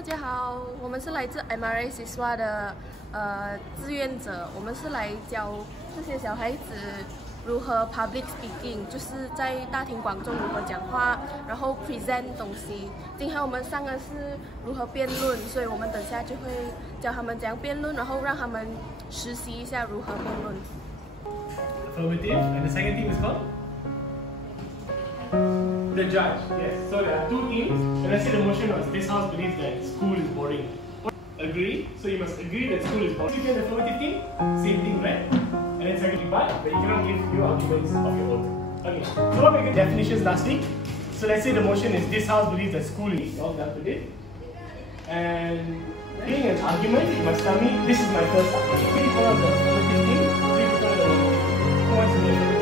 大家好，我们是来自 MRA Siswa 的志愿者，我们是来教这些小孩子如何 public speaking， 就是在大庭广众如何讲话，然后 present 东西。今天我们上的是如何辩论，所以我们等下就会教他们怎样辩论，然后让他们实习一下如何辩论。Affirmative, and the second team is called? The judge, yes. So there are two teams, and let's say the motion was this house believes that school is boring. Agree, so you must agree that school is boring. If you're the affirmative team, same thing, right? And then second part, but you cannot give your arguments of your own. Okay, so what were the definitions last week? So let's say the motion is this house believes that school is all done today. And being an argument, you must tell me this is my first argument. Three people on the affirmative team, three people on the who wants to be affirmative?